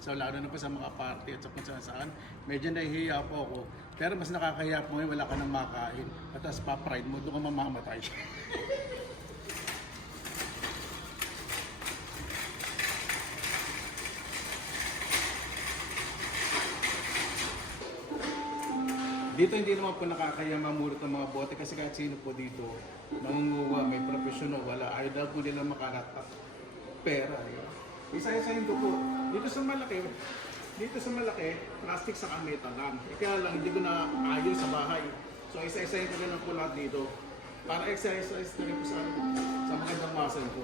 So lalo na po sa mga party at sa kung saan, medyo nahihiya po ako. Pero mas nakakahiya po ngayon, wala ka nang makain. At tapos pa-pride mo, doon ka mamamatay. Dito hindi naman po nakakaya mamulot ng mga bote kasi kahit sino po dito mangunguha, may professional, wala. Ayaw po nila makaratak pera. Isa-isahin ko po. Dito sa malaki, plastic sa metal lang. Kaya lang hindi ko na ayos sa bahay. So isa-isahin ko na po lahat dito. Para exercise na rin po sa magandang muscle ko.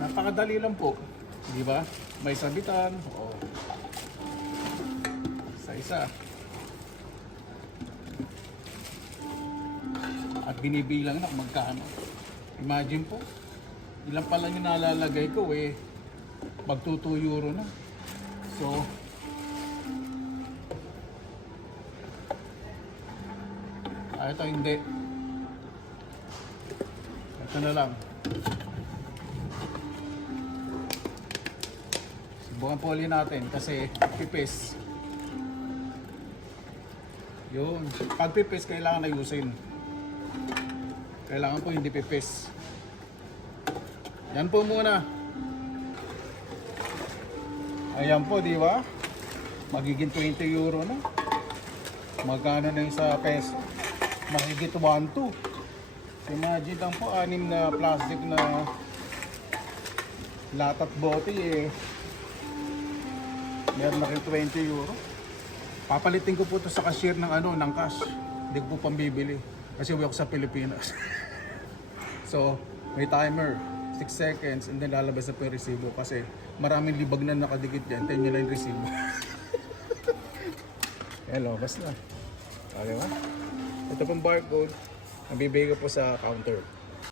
Napakadali lang po. Di ba? May sabitan. Oh. Isa. At binibilang na magkano. Imagine po, ilan pa lang yung nalalagay ko mag 2 euro na. So, ito hindi. Ito na lang. Subukan po ulit natin kasi pipis. Yun. Pag pipis, kailangan ayusin. Kailangan po hindi pipis. Yan po muna. Ayan po, di ba? Magiging 20 euro na. Magkano na yung sa peso? Magiging 1-2. Imagine lang po, 6 na plastic na lahat at bote meron na rin 20 euro. Papalitin ko po ito sa cashier ng ng cash. Hindi ko po pambibili. Kasi uwi ako sa Pilipinas. So, may timer. 6 seconds and then lalabas na po yung resibo. Kasi maraming libag na nakadikit dyan. 10 nyo lang yung resibo. Hello, basta. Okay ba? Ito pong barcode. Ang bibigay ko po sa counter.